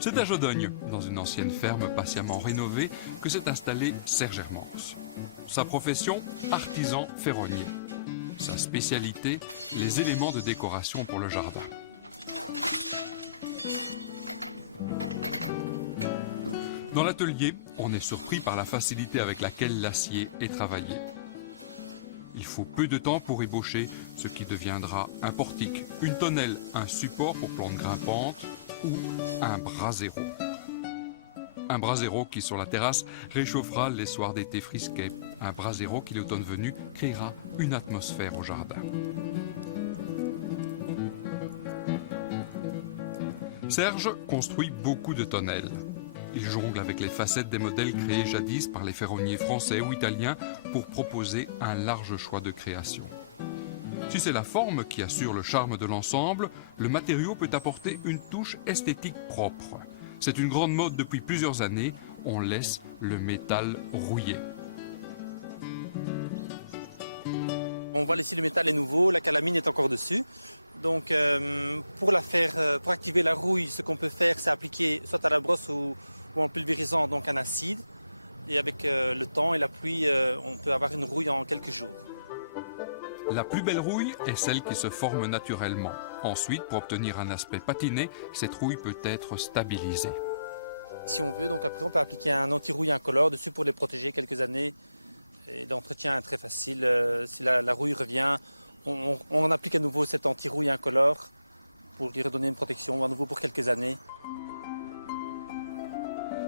C'est à Jodogne, dans une ancienne ferme patiemment rénovée, que s'est installé Serge Hermance. Sa profession, artisan ferronnier. Sa spécialité, les éléments de décoration pour le jardin. Dans l'atelier, on est surpris par la facilité avec laquelle l'acier est travaillé. Il faut peu de temps pour ébaucher ce qui deviendra un portique, une tonnelle, un support pour plantes grimpantes ou un brasero. Un brasero qui, sur la terrasse, réchauffera les soirs d'été frisquets. Un brasero qui, l'automne venu, créera une atmosphère au jardin. Serge construit beaucoup de tonnelles. Il jongle avec les facettes des modèles créés jadis par les ferronniers français ou italiens pour proposer un large choix de création. Si c'est la forme qui assure le charme de l'ensemble, le matériau peut apporter une touche esthétique propre. C'est une grande mode depuis plusieurs années, on laisse le métal rouiller. On va laisser le métal est nouveau, le calamine est encore dessus. Donc pour activer la rouille, ce qu'on peut faire, c'est appliquer soit à la brosse ou en utilisant donc à la scie. Et avec le temps et la pluie, on peut avoir une rouille en La plus belle rouille est celle qui se forme naturellement. Ensuite, pour obtenir un aspect patiné, cette rouille peut être stabilisée.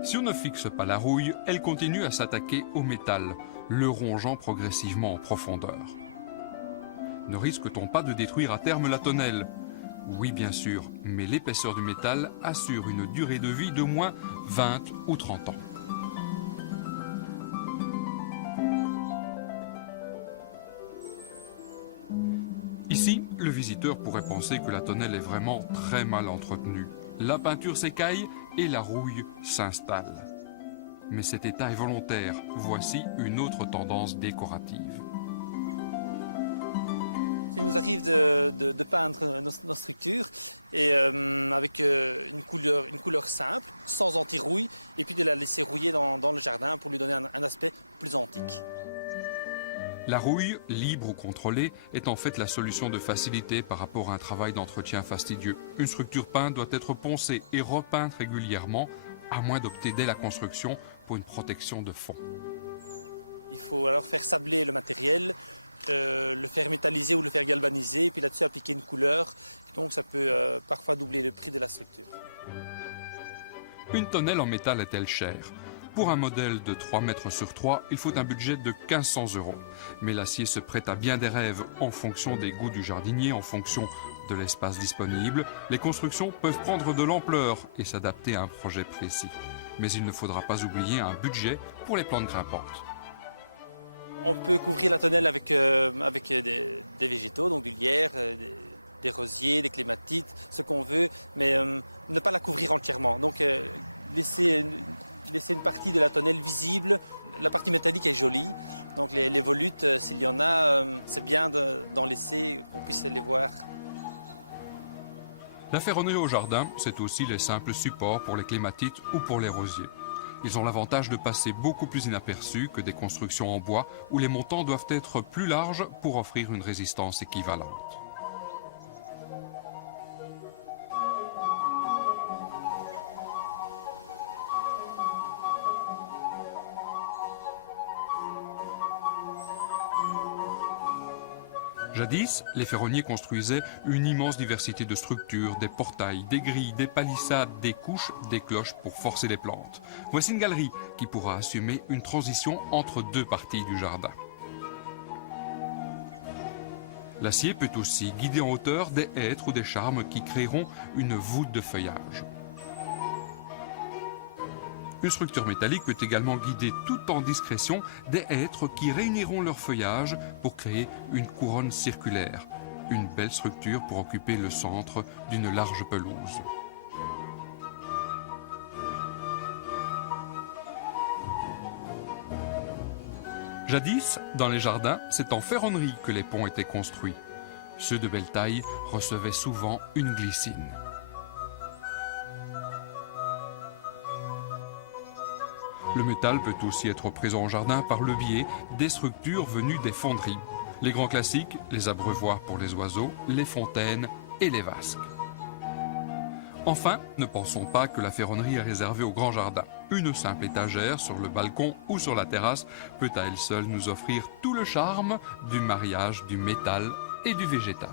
Si on ne fixe pas la rouille, elle continue à s'attaquer au métal, le rongeant progressivement en profondeur. Ne risque-t-on pas de détruire à terme la tonnelle? Oui, bien sûr, mais l'épaisseur du métal assure une durée de vie d'au moins 20 ou 30 ans. Ici, le visiteur pourrait penser que la tonnelle est vraiment très mal entretenue. La peinture s'écaille et la rouille s'installe. Mais cet état est volontaire. Voici une autre tendance décorative. La rouille, libre ou contrôlée, est en fait la solution de facilité par rapport à un travail d'entretien fastidieux. Une structure peinte doit être poncée et repeinte régulièrement, à moins d'opter dès la construction pour une protection de fond. Il faut alors faire sabler le matériel, le faire métalliser ou le faire galvaniser, puis là-dessus appliquer une couleur, donc ça peut parfois donner des petites racines. Une tonnelle en métal est-elle chère? Pour un modèle de 3 mètres sur 3, il faut un budget de 1500 €. Mais l'acier se prête à bien des rêves en fonction des goûts du jardinier, en fonction de l'espace disponible. Les constructions peuvent prendre de l'ampleur et s'adapter à un projet précis. Mais il ne faudra pas oublier un budget pour les plantes grimpantes. La ferronnerie au jardin, c'est aussi les simples supports pour les clématites ou pour les rosiers. Ils ont l'avantage de passer beaucoup plus inaperçus que des constructions en bois où les montants doivent être plus larges pour offrir une résistance équivalente. Jadis, les ferronniers construisaient une immense diversité de structures, des portails, des grilles, des palissades, des couches, des cloches pour forcer les plantes. Voici une galerie qui pourra assumer une transition entre deux parties du jardin. L'acier peut aussi guider en hauteur des hêtres ou des charmes qui créeront une voûte de feuillage. Une structure métallique peut également guider tout en discrétion des hêtres qui réuniront leur feuillage pour créer une couronne circulaire, une belle structure pour occuper le centre d'une large pelouse. Jadis, dans les jardins, c'est en ferronnerie que les ponts étaient construits. Ceux de belle taille recevaient souvent une glycine. Le métal peut aussi être présent au jardin par le biais des structures venues des fonderies. Les grands classiques, les abreuvoirs pour les oiseaux, les fontaines et les vasques. Enfin, ne pensons pas que la ferronnerie est réservée au grand jardin. Une simple étagère sur le balcon ou sur la terrasse peut à elle seule nous offrir tout le charme du mariage du métal et du végétal.